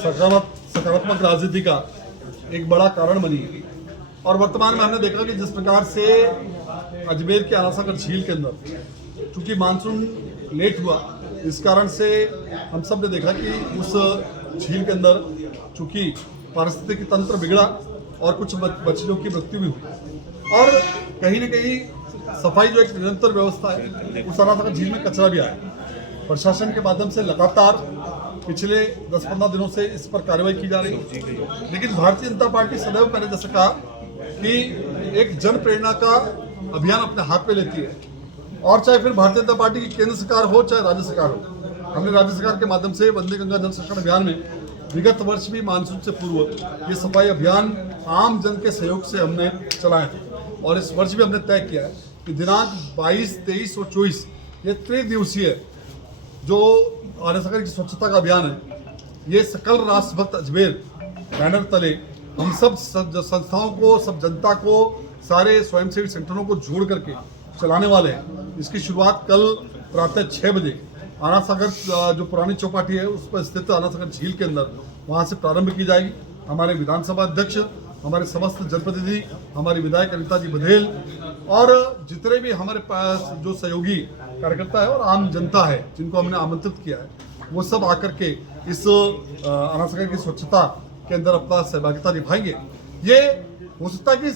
सकारात्मक राजनीति का एक बड़ा कारण बनी है। और वर्तमान में हमने देखा कि जिस प्रकार से अजमेर के आनासागर झील के अंदर चूंकि मानसून लेट हुआ, इस कारण से हम सब ने देखा कि उस झील के अंदर चूंकि पारिस्थितिकी तंत्र बिगड़ा और कुछ बच्चों की मृत्यु भी हुई। और कहीं न कहीं सफाई जो एक निरंतर व्यवस्था है, उस आनासागर झील में कचरा भी आया। प्रशासन के माध्यम से लगातार पिछले 10-15 दिनों से इस पर कार्रवाई की जा रही है, लेकिन भारतीय जनता पार्टी सदैव मैंने जैसे कहा कि एक जन प्रेरणा का अभियान अपने हाथ में लेती है। और चाहे फिर भारतीय जनता पार्टी की केंद्र सरकार हो चाहे राज्य सरकार हो, हमने राज्य सरकार के माध्यम से वंदे गंगा जल संरक्षण अभियान में विगत वर्ष भी मानसून से पूर्व ये सफाई अभियान आम जन के सहयोग से हमने चलाया था। और इस वर्ष भी हमने तय किया है कि दिनांक 22, 23 और 24 ये त्रिदिवसीय जो आनासागर की स्वच्छता का अभियान है, ये सकल राष्ट्रभक्त अजमेर बैनर तले हम सब संस्थाओं को, सब जनता को, सारे स्वयंसेवी संगठनों को जोड़ करके चलाने वाले हैं। इसकी शुरुआत कल प्रातः 6 बजे आनासागर जो पुरानी चौपाटी है उस पर स्थित आनासागर झील के अंदर वहाँ से प्रारंभ की जाएगी। हमारे विधानसभा अध्यक्ष, हमारे समस्त जनप्रतिनिधि, हमारी विधायक अनिता जी बघेल और जितने भी हमारे पास जो सहयोगी कार्यकर्ता है और आम जनता है जिनको हमने आमंत्रित किया है, वो सब आकर के इस आनासागर की स्वच्छता के अंदर अपना सहभागिता निभाएंगे। ये हो सकता है कि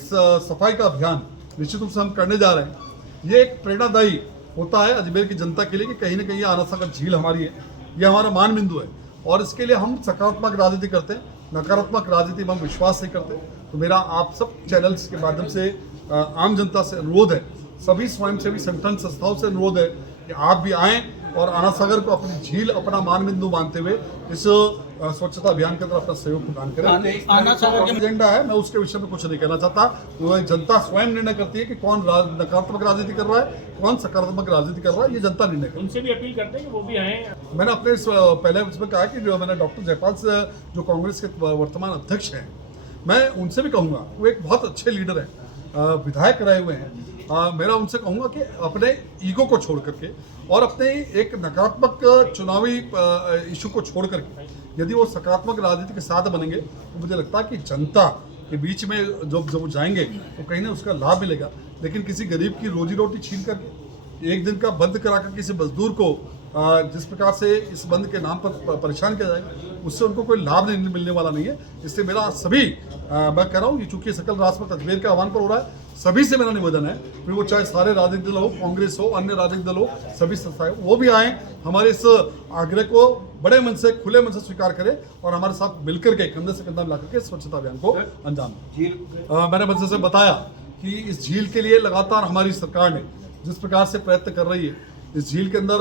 सफाई का अभियान निश्चित रूप से हम करने जा रहे हैं। ये एक प्रेरणादायी होता है अजमेर की जनता के लिए कि कहीं ना कहीं आनासागर झील हमारी है, ये हमारा मान बिंदु है। और इसके लिए हम सकारात्मक राजनीति करते हैं, नकारात्मक राजनीति में हम विश्वास नहीं करते। तो मेरा आप सब चैनल्स के माध्यम से आम जनता से अनुरोध है, सभी स्वयंसेवी संगठन संस्थाओं से अनुरोध है कि आप भी आएँ और आनासागर को अपनी झील, अपना मान बिंदु मानते हुए इस स्वच्छता अभियान के अंदर अपना सहयोग प्रदान करें। आनासागर का एजेंडा है, मैं उसके विषय में कुछ नहीं कहना चाहता। वो जनता स्वयं निर्णय करती है कि कौन नकारात्मक राजनीति कर रहा है, कौन सकारात्मक राजनीति कर रहा है, ये जनता निर्णय करती है। उनसे भी अपील करते हैं कि वो भी आए। मैंने अपने पहले इसमें कहा कि जो मैंने डॉक्टर जयपाल से जो कांग्रेस के वर्तमान अध्यक्ष हैं, मैं उनसे भी कहूँगा, वो एक बहुत अच्छे लीडर हैं, विधायक रहे हुए हैं। मेरा उनसे कहूँगा कि अपने ईगो को छोड़ करके और अपने एक नकारात्मक चुनावी इशू को छोड़ करके यदि वो सकारात्मक राजनीति के साथ बनेंगे तो मुझे लगता है कि जनता के बीच में जब जाएंगे तो कहीं ना उसका लाभ मिलेगा। लेकिन किसी गरीब की रोजी रोटी छीन करके एक दिन का बंद करा कर किसी मजदूर को जिस प्रकार से इस बंद के नाम पर परेशान किया जाएगा, उससे उनको कोई लाभ नहीं मिलने वाला नहीं है। इसलिए मेरा सभी मैं कह रहा हूँ, चूंकि सकल राष्ट्रपति अजमेर के आह्वान पर हो रहा है, सभी से मेरा निवेदन है, फिर वो चाहे सारे राजनीतिक दल हो, कांग्रेस हो, अन्य राजनीतिक दल हो, सभी संस्थाएं वो भी आएँ, हमारे इस आग्रह को बड़े मन से, खुले मन से स्वीकार करें और हमारे साथ मिलकर के कंधे से कंधा मिलाकर के स्वच्छता अभियान को अंजाम दें। मैंने मंच से बताया कि इस झील के लिए लगातार हमारी सरकार ने जिस प्रकार से प्रयत्न कर रही है, इस झील के अंदर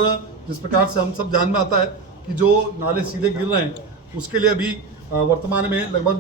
जिस प्रकार से हम सब ध्यान में आता है कि जो नाले सीधे गिर रहे हैं, उसके लिए अभी वर्तमान में लगभग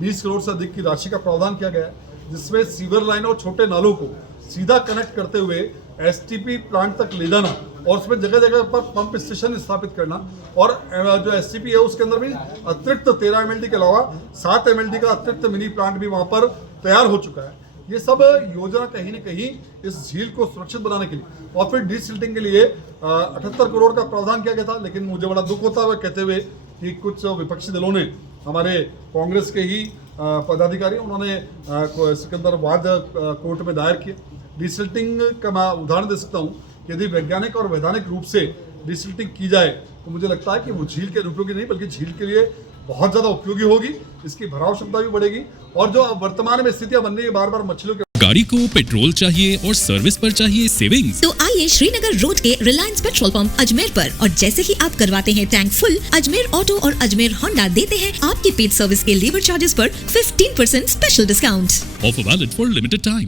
20 करोड़ से अधिक की राशि का प्रावधान किया गया है, जिसमें सीवर लाइन और छोटे नालों को सीधा कनेक्ट करते हुए एसटीपी प्लांट तक ले जाना और उसमें जगह जगह पर पंप स्टेशन स्थापित करना। और जो एसटीपी है उसके अंदर भी अतिरिक्त 13 MLD के अलावा 7 MLD का अतिरिक्त मिनी प्लांट भी वहाँ पर तैयार हो चुका है। ये सब योजना कहीं न कहीं इस झील को सुरक्षित बनाने के लिए और फिर डीसिल्टिंग के लिए 78 करोड़ का प्रावधान किया गया था। लेकिन मुझे बड़ा दुख होता है कहते हुए कि कुछ विपक्षी दलों ने, हमारे कांग्रेस के ही पदाधिकारी, उन्होंने सिकंदराबाद कोर्ट में दायर किया। डीसिल्टिंग का मैं उदाहरण दे सकता हूँ, यदि वैज्ञानिक और वैधानिक रूप से डीसिल्टिंग की जाए तो मुझे लगता है कि वो झील के उपयोगी नहीं बल्कि झील के लिए बहुत ज़्यादा उपयोगी होगी, इसकी भराव क्षमता भी बढ़ेगी। और जो वर्तमान में स्थितियां बन रही है बार बार मछलियों के, गाड़ी को पेट्रोल चाहिए और सर्विस पर चाहिए सेविंग्स, तो आइए श्रीनगर रोड के रिलायंस पेट्रोल पंप अजमेर पर, और जैसे ही आप करवाते हैं टैंक फुल, अजमेर ऑटो और अजमेर होंडा देते हैं आपकी पेड सर्विस के लेबर चार्जेस पर 15% special discount. Offer valid for limited time.